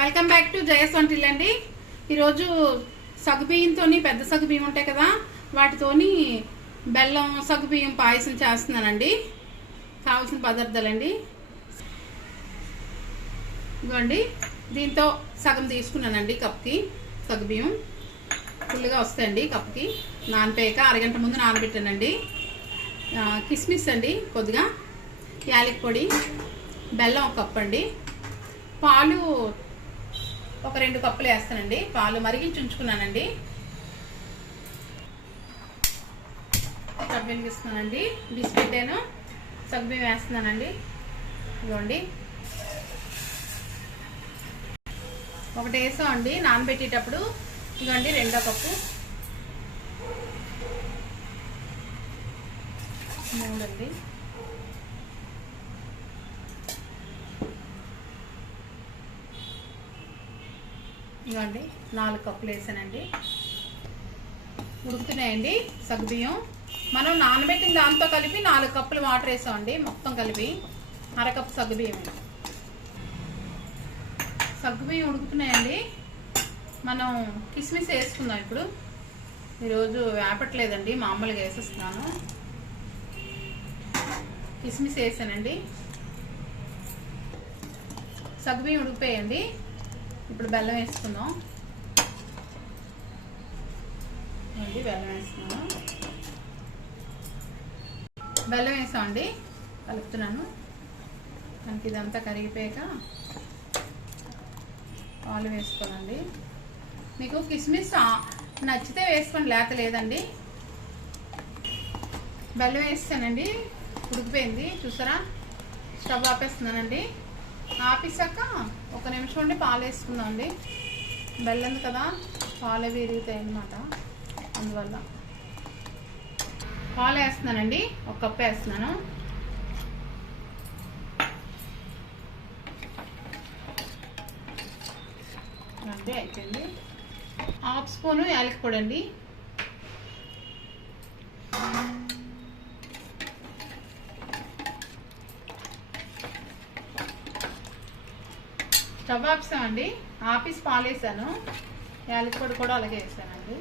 Welcome back to జయa'svantaillu అండి. ఈరోజు సగ్గుబియ్యంతోని పెద్ద సగ్గుబియ్యం ఉంటాయి కదా, వాటితోని బెల్లం సగ్గుబియ్యం పాయసం చేస్తున్నానండి. కావాల్సిన పదార్థాలండి, ఇదిగోండి. దీంతో సగం తీసుకున్నానండి కప్కి. సగ్గుబియ్యం ఫుల్గా వస్తాయండి కప్కి. నానపోయాక అరగంట ముందు నానబెట్టానండి. కిస్మిస్ అండి కొద్దిగా, యాలకి పొడి, బెల్లం ఒక కప్పు అండి, పాలు ఒక 2 కప్పులు వేస్తానండి. పాలు మరిగించి ఉంచుకున్నానండి. స్టవ్ వెలిగిస్తున్నానండి. బిస్కెట్ను సగ్గుబియ్యం వేస్తున్నానండి. ఇదిగోండి, ఒకటి వేసామండి నానబెట్టేటప్పుడు. ఇదిగోండి 2వ కప్పు, 3 అండి. ఇదిగోండి 4 కప్పులు వేసానండి. ఉడుకుతున్నాయండి సగ్గుబియ్యం. మనం నానబెట్టిన దాంతో కలిపి 4 కప్పులు వాటర్ వేసామండి. మొత్తం కలిపి అరకప్పు సగ్గుబియ్యం. సగ్గుబియ్యం ఉడుకుతున్నాయండి. మనం కిస్మిస్ వేసుకుందాం ఇప్పుడు. ఈరోజు వేపట్లేదండి, మామూలుగా వేసేస్తున్నాను. కిస్మిస్ వేసానండి. సగ్గుబియ్యం ఉడికిపోయండి. ఇప్పుడు బెల్లం వేసుకుందాం. బెల్లం వేస్తున్నాను. బెల్లం వేసామండి, కలుపుతున్నాను. మనకి ఇదంతా కరిగిపోయాక పాలు వేసుకోనండి. మీకు కిస్మిస్ నచ్చితే వేసుకోండి, లేదండి. బెల్లం వేస్తానండి, ఉడికిపోయింది చూసారా. స్టవ్ ఆపేస్తున్నానండి. ఆపేసాక 1 నిమిషం ఉండి పాలు వేసుకుందాం అండి. బెల్లం కదా, పాలు విరుగుతాయి అన్నమాట. అందువల్ల పాలు వేస్తున్నానండి. 1 కప్పు వేస్తున్నాను. అంటే అయిపోయింది. 1/2 స్పూను యాలకి పొడి అండి. స్టవ్ ఆపేసామండి. ఆపేసి పాలు వేసాను. యాలకి పొడి కూడా అలాగే వేసానండి.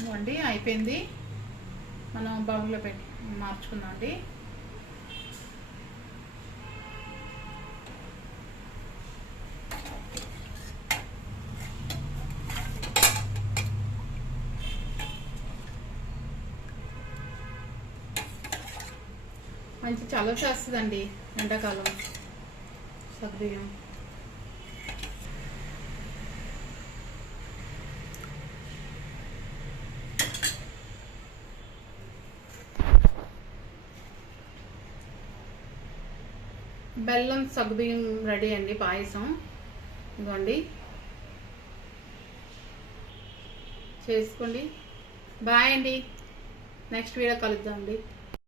ఇవ్వండి అయిపోయింది. మనం బౌల్లో పెట్టి మార్చుకుందాం అండి. మంచి చలవ చేస్తుందండి ఎండాకాలం సగ్గుబియ్యం. బెల్లం సగ్గుబియ్యం రెడీ అండి, పాయసం. ఇదిగోండి, చేసుకోండి. బాయ్ అండి. నెక్స్ట్ వీడియో కలుద్దాం అండి.